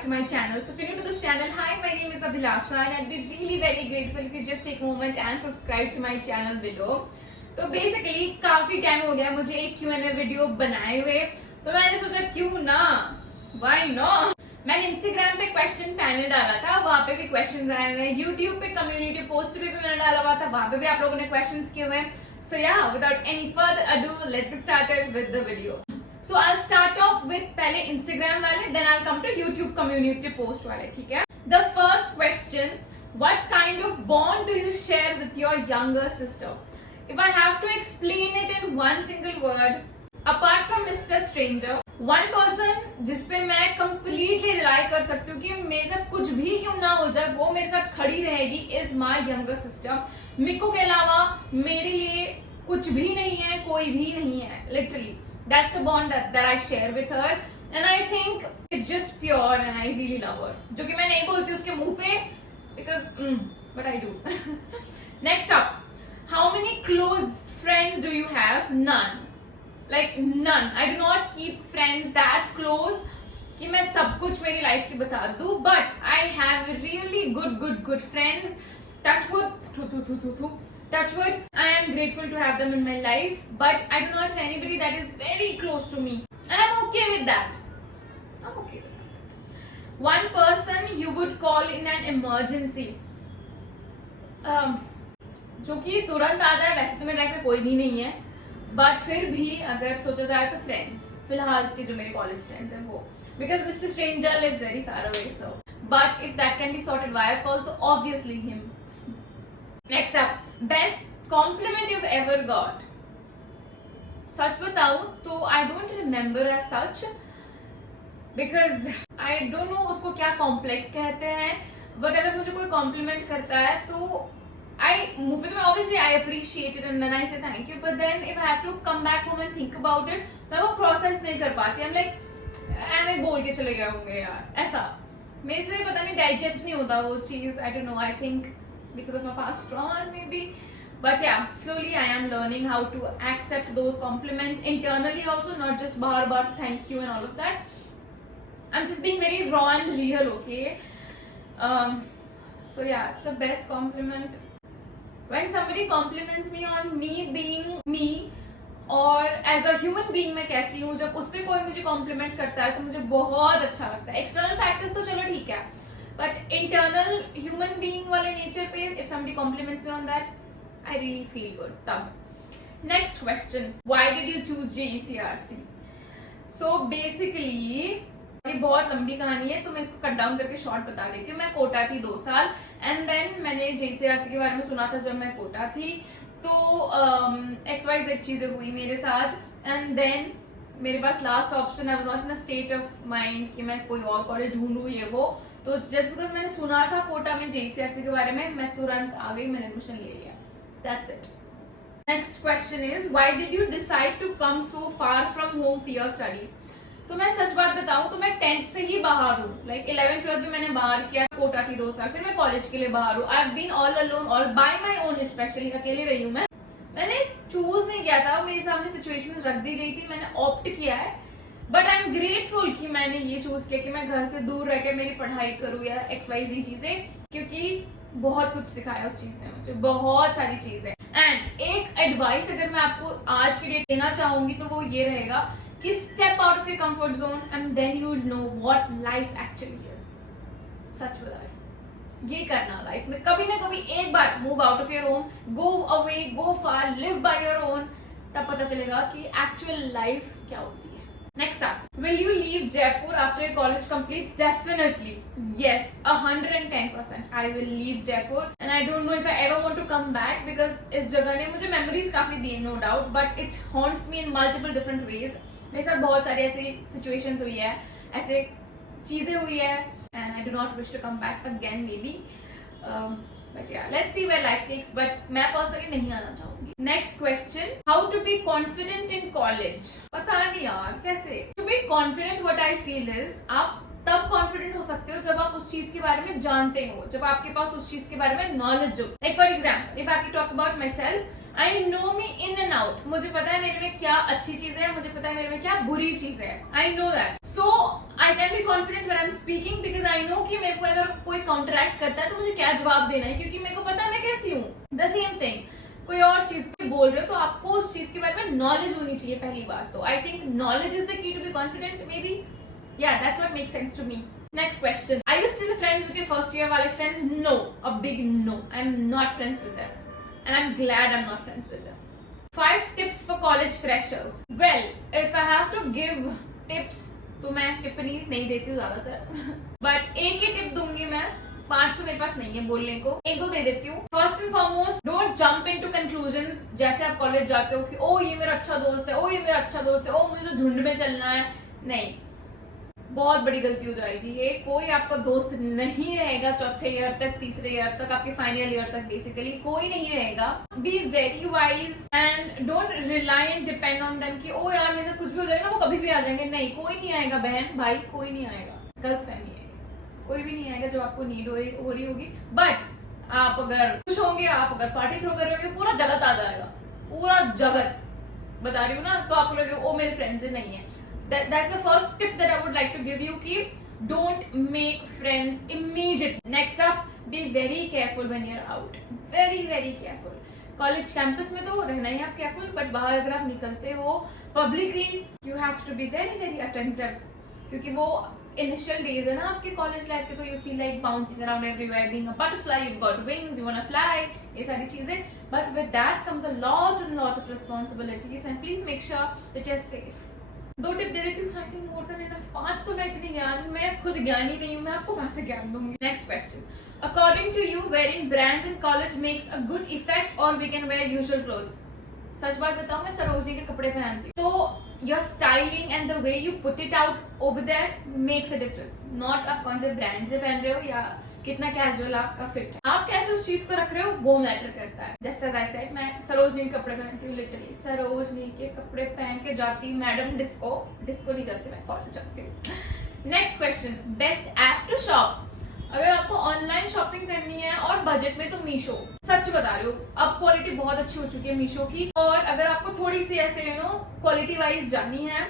back to my channel. So if you're new to this channel, hi, my name is Abhilasha and I'd be really very grateful if you just take a moment and subscribe to my channel below. तो basically काफी time हो गया मुझे एक Q&A video बनाए हुए, तो मैंने सोचा क्यों ना, व्हाई नॉट। मैंने इंस्टाग्राम पे क्वेश्चन पैनल डाला था, वहां पे भी क्वेश्चंस आए हुए हैं, यूट्यूब पे कम्युनिटी पोस्ट पे भी मैंने डाला हुआ था, वहां पे भी आप लोगों ने क्वेश्चंस किए हुए हैं। सो या without any further ado let's get started with the video. So I start off with पहले इंस्टाग्राम वाले, then I come to YouTube community post वाले, ठीक है। The first question, what kind of bond do you share with your younger sister? If I have to explain it in one single word, apart from Mr. Stranger, one person जिसपे मैं completely rely कर सकती हूँ कि मेरे साथ कुछ भी क्यों ना हो जाए वो मेरे साथ खड़ी रहेगी, is my younger sister. मिक्को के अलावा मेरे लिए कुछ भी नहीं है, कोई भी नहीं है, literally. That's the bond that I share with her, and I think it's just pure and I really love her. जो कि मैं नहीं बोलती उसके मुंह पे, because but I do. Next up. How many close friends do you have? None. Like none. I do not keep friends that close कि मैं सब कुछ मेरी लाइफ की बता दूं. But I have really good friends. Touch wood. I am grateful to have them in my life. But I do not have anybody that is very close to me. And I'm okay with that. I'm okay with that. One person you would call in an emergency. जो कि तुरंत आता है, वैसे तो मेरे life में कोई भी नहीं है, बट फिर भी अगर सोचा जाए तो फ्रेंड्स, फिलहाल के जो मेरे कॉलेज फ्रेंड्स हैं वो, because mister stranger lives very far away, so but if that can be sorted via call तो obviously him. Next up, best compliment you ever got? सच बताऊं तो I don't remember as such, because I don't know उसको क्या complex कहते हैं, but अगर मुझे कोई कॉम्प्लीमेंट करता है तो मुंह पे तो मैं obviously I appreciate it and then I say thank you, but then if I have to come back home and think about it, मैं वो प्रोसेस नहीं कर पाती। I'm like मैं बोल के चले गए होंगे यार, ऐसा मेरे से पता नहीं डाइजेस्ट नहीं होता वो चीज। I don't know, I think because of my past traumas maybe, but yeah, slowly I am learning how to accept those compliments internally also, not just bar thank you and all of that. I'm just being very raw and real, okay? So yeah, the best compliment, when somebody compliments me on me being me और as a human being मैं कैसी हूँ, जब उस पर कोई मुझे compliment करता है तो मुझे बहुत अच्छा लगता है। external factors तो चलो ठीक है, but internal human being वाले nature पे if somebody compliments me on that, I really feel good तब। next question, why did you choose JECRC? so basically ये बहुत लंबी कहानी है, तो मैं इसको कट डाउन करके शॉर्ट बता देती हूँ। मैं कोटा थी 2 साल, एंड देन मैंने JECRC के बारे में सुना था जब मैं कोटा थी, तो XYZ चीजें हुई मेरे साथ, एंड देन मेरे पास last option, I was not in a state of mind कि मैं कोई और कॉलेज ढूंढूं ये वो, तो जस्ट बिकॉज मैंने सुना था कोटा में JECRC के बारे में, मैं तुरंत आ गई, मैंने एडमिशन ले लिया। That's it. Next question is, why did you decide to come so far from home for your studies? तो मैं सच बात बताऊं तो मैं 10th से ही बाहर हूँ, लाइक 11th 12th भी मैंने बाहर किया, कोटा थी 2 साल, फिर मैं कॉलेज के लिए बाहर हूँ। I have been all alone, all by my own, specially अकेले रही हूँ मैं। मैंने चूज नहीं किया था, मेरे सामने सिचुएशंस रख दी गई थी, मैंने ऑप्ट किया है, बट आई एम ग्रेटफुल कि मैंने ये चूज किया कि मैं घर से दूर रह के मेरी पढ़ाई करूँ या XYZ चीजें, क्योंकि बहुत कुछ सिखाया उस चीज ने मुझे, बहुत सारी चीजें। एंड एक एडवाइस अगर मैं आपको आज के डेट देना चाहूंगी तो वो ये रहेगा कि step out of your comfort zone and then you will know what life actually is. सच बता रही, ये करना लाइफ में कभी ना कभी एक बार, move out of your home, go away, go far, live by your own, तब पता चलेगा कि एक्चुअल लाइफ क्या होती है। Next up, will you leave Jaipur after your college completes? Definitely yes, 110% I will leave Jaipur and I don't know if I ever want to come back, because इस जगह ने मुझे मेमोरीज काफी दी, no doubt, but it haunts me in multiple different ways. मेरे साथ बहुत सारी ऐसी सिचुएशंस हुई है, ऐसे चीजें हुई है, and I do not wish to come back again maybe, but yeah, let's see where life takes, but मैं पर्सनली नहीं आना चाहूंगी। Next question, how to be confident in college? पता नहीं यार कैसे। To be confident, what I feel is, आप तब कॉन्फिडेंट हो सकते हो जब आप उस चीज के बारे में जानते हो, जब आपके पास उस चीज के बारे में नॉलेज हो। Like for example, if I have to talk about myself, I know me in and out, मुझे पता है मेरे में क्या अच्छी चीजें हैं, मुझे पता है मेरे में क्या बुरी चीजें हैं, I know that. So I can be confident when I am speaking because I know कि मेरे को अगर कोई काउंटरैक्ट करता है तो मुझे क्या जवाब देना है, क्योंकि मेरे को पता है मैं कैसी हूँ। द सेम थिंग, कोई और चीज बोल रहे हो तो आपको उस चीज के बारे में नॉलेज होनी चाहिए पहली बात तो। I think knowledge is the key to be confident, maybe, yeah, that's what makes sense to me. Next question. Are you still friends with your first year wale friends? No, a big no. I'm not friends with them, and I'm glad I'm not friends with them. 5 tips for college freshers. Well, if I have to give tips, तो मैं टिप्पणी नहीं देती हूँ ज्यादातर, but एक ही tip दूंगी मैं, 5 तो मेरे पास नहीं है बोलने को, एक दो दे देती हूँ। First and foremost, don't jump into conclusions. जैसे आप कॉलेज जाते हो कि ओ ये मेरा अच्छा दोस्त है, ओ ये मेरा अच्छा दोस्त है, ओ मुझे तो झुंड में चलना है, नहीं, बहुत बड़ी गलती हो जाएगी ये। कोई आपका दोस्त नहीं रहेगा चौथे ईयर तक, तीसरे ईयर तक, आपके फाइनल ईयर तक, बेसिकली कोई नहीं रहेगा। Be very wise and don't rely and depend on them कि ओ यार मेरे साथ कुछ भी हो जाएगा वो कभी भी आ जाएंगे, नहीं, कोई नहीं आएगा बहन भाई, कोई नहीं आएगा, गलतफहमी है, कोई भी नहीं आएगा जब आपको नीड हो रही होगी। बट आप अगर खुश होंगे, आप अगर पार्टी थ्रो कर रहे होंगे, पूरा जगत आ जाएगा, पूरा जगत, बता रही हूँ ना, तो आप लोग ओ मेरे फ्रेंड्स नहीं है। That's the first tip that I would like to give you कि don't make friends immediately. Next up, be very careful when you're out. Very very careful. College campus में तो रहना ही आप careful, but बाहर अगर आप निकलते हो publicly, you have to be very very attentive. क्योंकि वो initial days है ना आपके college life के, तो you feel like bouncing around everywhere, being a butterfly, you've got wings, you wanna fly, ये सारी चीजें. But with that comes a lot and lot of responsibilities, and please make sure that you're safe. 2 tip दे देती हूँ, I think more than enough. 5 तो मैं इतनी ज्ञान, मैं खुद ज्ञानी नहीं हूँ, मैं आपको कहाँ से ज्ञान दूंगी। Next question, according to you wearing brands in college makes a good effect और we can wear usual clothes? सच बात बताऊं, मैं सरोजनी के कपड़े पहनती हूँ, तो your styling and the way you put it out over there makes a difference. Not आप कौन से ब्रांड से पहन रहे हो या कितना कैजुअल आपका फिट है, आप कैसे उस चीज को रख रहे हो वो मैटर करता है। जस्ट एज आई सेड, मैं सरोजनी के कपड़े पहनती हूँ, लिटरली सरोजनी के कपड़े पहन के जाती मैडम डिस्को नहीं जाती, मैं कॉलेज जाती हूँ। Next question, best app to shop. अगर आपको ऑनलाइन शॉपिंग करनी है और बजट में, तो मीशो, सच बता रही हूँ, अब क्वालिटी बहुत अच्छी हो चुकी है मीशो की। और अगर आपको थोड़ी सी ऐसे क्वालिटी वाइज जानी है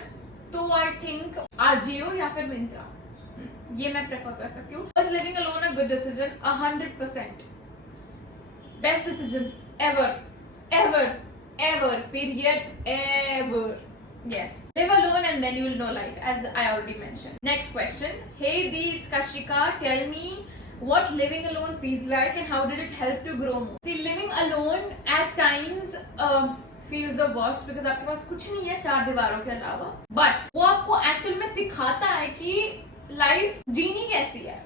तो आई थिंक आजियो या फिर मिंत्रा, ये मैं प्रेफर कर सकती हूँ। Was living alone a good decision? 100%. Best decision ever, ever, ever. Period. Ever. Yes. Live alone and then you will know life, as I already mentioned. Next question. Hey Dee, it's Kashika. Tell me what living alone feels like and how did it help to grow more? See, living alone at times feels the worst because आपके पास कुछ नहीं है 4 दीवारों के अलावा, but वो आपको actual में सिखाता है कि लाइफ जीनी कैसी है,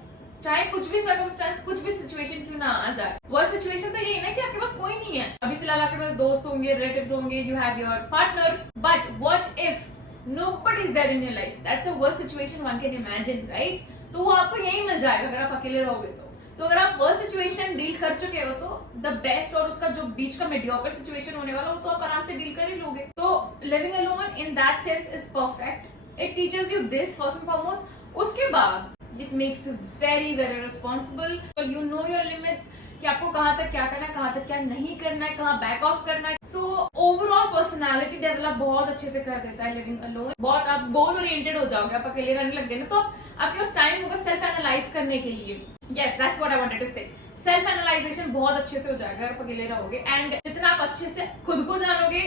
चाहे कुछ भी सर्कमस्टेंस, कुछ भी सिचुएशन क्यों ना आ जाए। वो सिचुएशन तो यही ना कि आपके पास कोई नहीं है, अभी फिलहाल आपके पास दोस्त होंगे, रिलेटिव्स होंगे, you have your partner, but what if nobody is there in your life? That's the worst situation one can imagine, right? तो वो आपको यही मिल जाएगा अगर आप अकेले रहोगे तो अगर आप वर्स्ट सिचुएशन डील कर चुके हो तो द बेस्ट और उसका जो बीच का मीडियोकर सिचुएशन होने वाला हो तो आप आराम से डील कर ही लोगे। तो living alone in that sense is perfect. It teaches you this first and foremost. उसके बाद it makes you very very responsible, you know your limits कि आपको कहाँ तक क्या करना है, कहाँ तक क्या नहीं करना है, कहाँ बैक ऑफ करना है। सो ओवरऑल पर्सनालिटी डेवलप बहुत अच्छे से कर देता है लिविंग अलोन। बहुत आप गोल ओरिएंटेड हो जाओगे, आप अकेले रहने लग गए ना, तो आपके पास टाइम होगा सेल्फ एनालाइज करने के लिए। Yes, that's what I wanted to say. Self analysation बहुत अच्छे से हो जाएगा अगर आप अकेले रहोगे, एंड जितना आप अच्छे से खुद को जानोगे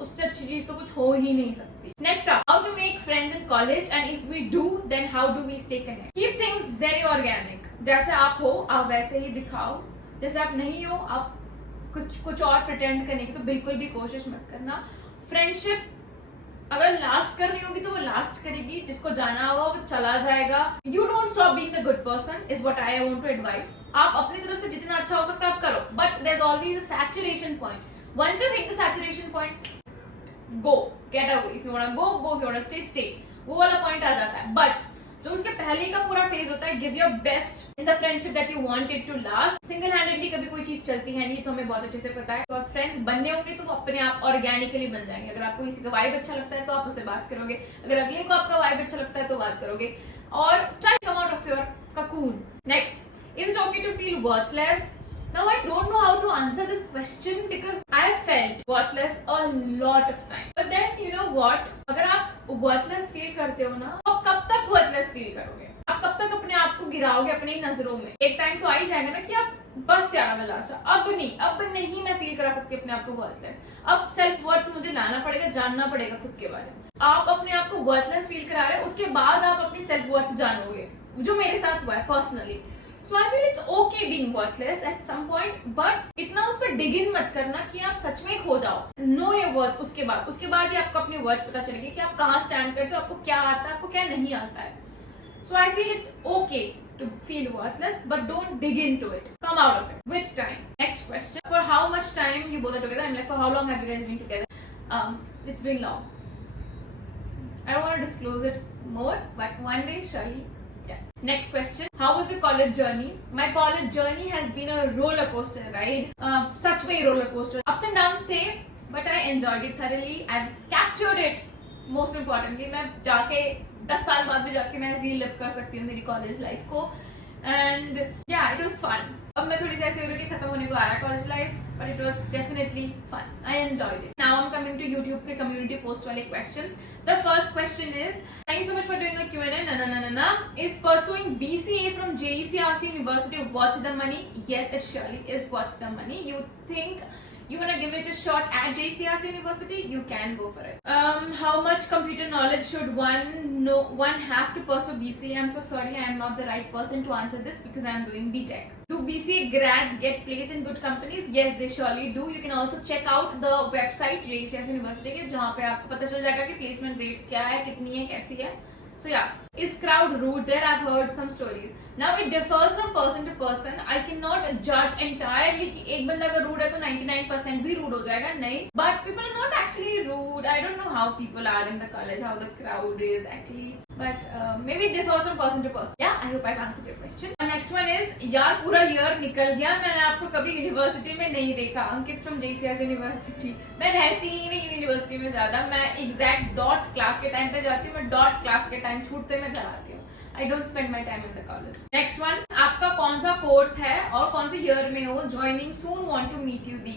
उससे अच्छी चीज तो कुछ हो ही नहीं सकती। Next up, how to make friends in college and if we do then how do we stay connect. Keep things very organic. जैसे आप हो आप वैसे ही दिखाओ, जैसे आप नहीं हो आप कुछ और प्रिटेंड करने की तो बिल्कुल भी कोशिश मत करना। फ्रेंडशिप अगर लास्ट कर रही होगी तो वो लास्ट करेगी, जिसको जाना होगा वो चला जाएगा। You don't stop being the good person is what I want to advice. आप अपनी तरफ से जितना अच्छा हो सकता है आप करो, but there is always a saturation point. Once you hit the saturation point, go, get away. If you want go go, if you want stay stay. वो वाला पॉइंट आ जाता है। बट जो उसके पहले का पूरा फेज होता है, give your best in the friendship that you want it to last. Single handedly कभी कोई चीज चलती है नहीं, तो हमें बहुत अच्छे से पता है। तो फ्रेंड्स बनने होंगे तो वो अपने आप ऑर्गेनिकली बन जाएंगे। अगर आपको किसी का वाइब अच्छा लगता है तो आप उससे बात करोगे, अगर अगले को आपका वाइब अच्छा लगता है तो बात करोगे, और try to come out of your cocoon. Next, is it okay to feel worthless? Now I don't know how to answer this question because I felt worthless a lot of time. But then you know what? अगर आप worthless feel करते हो ना, तो कब तक worthless feel करोगे? आप कब तक अपने आप को गिराओगे अपनी नजरों में? एक टाइम तो आ ही जाएगा ना कि आप बस यार अभिलाषा, अब नहीं मैं फील करा सकती अपने आप को वर्थलेस. अब सेल्फ वर्थ मुझे लाना पड़ेगा, जानना पड़ेगा खुद के बारे में. आप अपने आप को वर्थलेस फील करा रहे हैं, उसके बाद आप अपनी सेल्फ वर्थ जानोगे, जो मेरे साथ हुआ है personally. So I feel it's okay being worthless at some point, but इतना उस पर dig in मत करना कि आप सच में खो जाओ. Know your worth. उसके बाद ही आपको अपनी वर्थ पता चलेगी कि आप कहाँ स्टैंड करते हो, आपको क्या आता है, आपको क्या नहीं आता है. So I feel it's okay to feel worthless, but don't dig into it. Come out of it with time. Next question. For how much time you both are together? I'm like, for how long have you guys been together? It's been long. I don't want to disclose it more, but one day surely. Yeah. Next question. How was your college journey? My college journey has been a roller coaster ride. Such में roller coaster. Ups and downs थे, but I enjoyed it thoroughly. I've captured it. Most importantly, मैं जाके 10 साल बाद भी जाके मैं relive कर सकती हूँ मेरी college life को. And yeah, it was fun. अब मैं थोड़ी सी ऐसी हो रही है कि खत्म होने को आ रहा है college life, but it was definitely fun. I enjoyed it. Now I'm coming to YouTube के community post वाले questions. The first question is, thank you so much for doing a Q&A. Is pursuing BCA from JECRC University worth the money? Yes, it surely is worth the money. You think you want to give it a shot at JCRC University, you can go for it. How much computer knowledge should one have to pursue BCA? I'm so sorry, I am not the right person to answer this because I am doing BTech. Do BCA grads get placed in good companies? Yes, they surely do. You can also check out the website JCRC University के जहाँ पे आपको पता चल जाएगा कि placement rates क्या है, कितनी है, कैसी है. So yeah, is crowd rude there? I've heard some stories. Now it differs from person to person. I cannot judge entirely कि एक बंदा अगर rude है तो 99% भी rude हो जाएगा, नहीं. But people are not actually rude. I don't know how people are in the college, how the crowd is actually. But maybe it differs from person to person. Yeah, I hope I've answered your question. The next one is, यार पूरा year निकल गया, मैंने आपको कभी university में नहीं देखा. अंकित from JCRC University. मैं रहती ही नहीं यूनिवर्सिटी में ज्यादा. मैं एग्जैक्ट डॉट क्लास के टाइम पे जाती हूँ. मैं डॉट क्लास के टाइम छूटते मैं घर आती हूँ. I don't spend my time in the college. Next one, आपका कौन सा कोर्स है और कौन से ईयर में हो? Joining soon, want to meet you दी.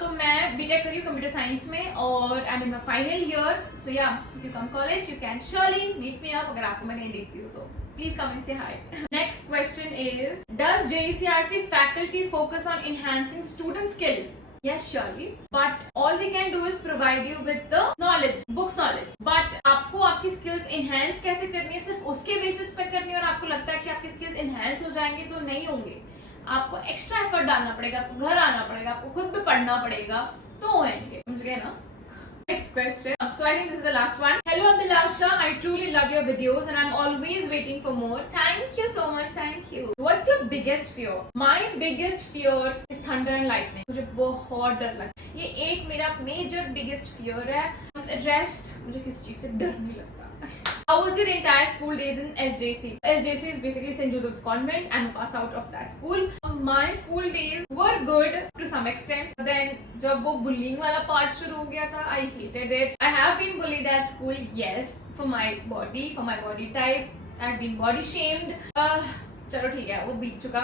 तो मैं बीटेक करी हूँ कंप्यूटर साइंस में और I'm in my final year. So yeah, if you come college, you can surely meet me up. अगर आपको मैं नहीं देखती हूँ तो please come and say hi. Next question is, does JECRC faculty focus on enhancing student skill? Yes, surely. But all they can do is provide you with the knowledge, books knowledge. But आपको आपकी skills enhance कैसे करनी है? सिर्फ उसके basis पे करनी है और आपको लगता है कि आपकी skills enhance हो जाएंगे, तो नहीं होंगे. आपको extra effort डालना पड़ेगा, आपको घर आना पड़ेगा, आपको खुद भी पढ़ना पड़ेगा, तो होंगे. समझ गए ना? Next question. So I think this is the last one. Hello Abhilasha, I truly love your videos and I'm always waiting for more. Thank you so much, thank you. What's your biggest fear? My biggest fear is thunder and lightning. मुझे बहुत डर लगता है. ये एक मेरा major biggest fear है. Rest मुझे किसी चीज से डर नहीं लगता. How was your entire school days in SJC? SJC is basically St. Joseph's Convent. I'm a pass out of that school. My school days were good to some extent. Then जब वो bullying वाला part शुरू हो गया था, I hated it. I have been bullied at school, yes, for my body type. I've been body shamed. चलो ठीक है, वो बीत चुका.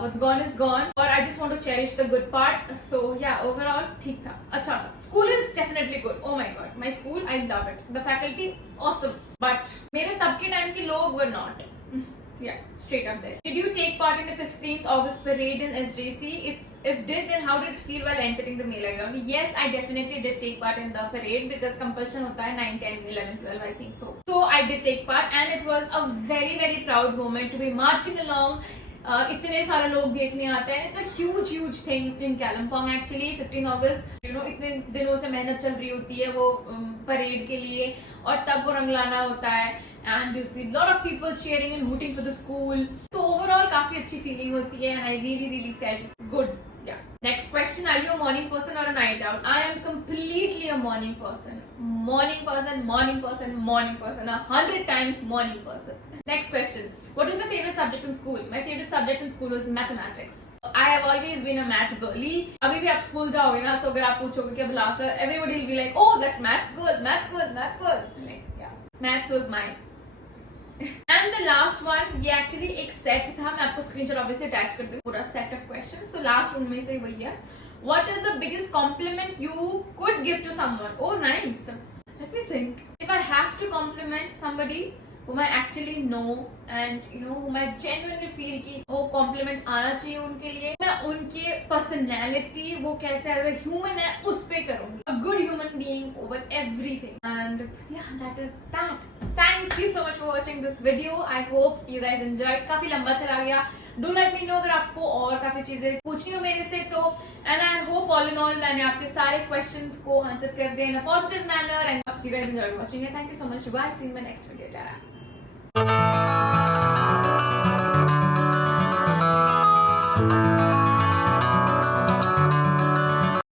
What's gone is gone. और I just want to cherish the good part. So yeah, overall ठीक था, अच्छा था. School is definitely good. Oh my god, my school, I love it. The faculty, awesome. But मेरे तब के time के लोग were not. Yeah, straight up there. Did you take part in the 15th August parade in SJC? If did, then how did it feel while entering the Mela ground? Yes, I definitely did take part in the parade because compulsion होता है 9, 10, 11, 12, I think so. So I did take part and it was a very very proud moment to be marching along. इतने सारे लोग देखने आते हैं. It's a huge thing in Kalimpong actually. 15 August, you know, इतने दिनों से मेहनत चल रही होती है वो परेड के लिए और तब वो रंग लाना होता है. And you see lot of people cheering and hooting for the school. So overall काफी अच्छी feeling होती है and I really felt good. Yeah. Next question, are you a morning person or a night owl? I am completely a morning person. Morning person, 100 times morning person. Next question, what was your favorite subject in school? My favorite subject in school was mathematics. I have always been a math girly. अभी भी आप school जाओगे ना तो अगर आप पूछोगे कि अभिलाषा, everybody will be like, oh that math's good. Like, yeah, maths was my and the last one, ये एक्चुअली एक सेट था, मैं आपको स्क्रीनशॉट ऑब्वियसली अटैच कर दूं, पूरा सेट ऑफ क्वेश्चंस। तो लास्ट उनमें से वही है, what is the biggest compliment you could give to someone? Oh nice, let me think. If I have to compliment somebody whom I actually know and you know whom I genuinely feel कि वो complement आना चाहिए उनके लिए, मैं उनके personality, वो कैसे एज अ ह्यूमन है, उस पे करूंगी। A good human being over everything, and yeah, that is that. Thank you so much for watching this video. I hope you guys enjoyed. काफी लंबा चला गया। Do let me know अगर आपको और काफी चीजें पूछनी हो मेरे से तो, and I hope all in all मैंने आपके सारे questions को आंसर कर दिया in a positive manner and you guys enjoyed watching it. Thank you so much. Bye. See you in my next video. Ta-ra.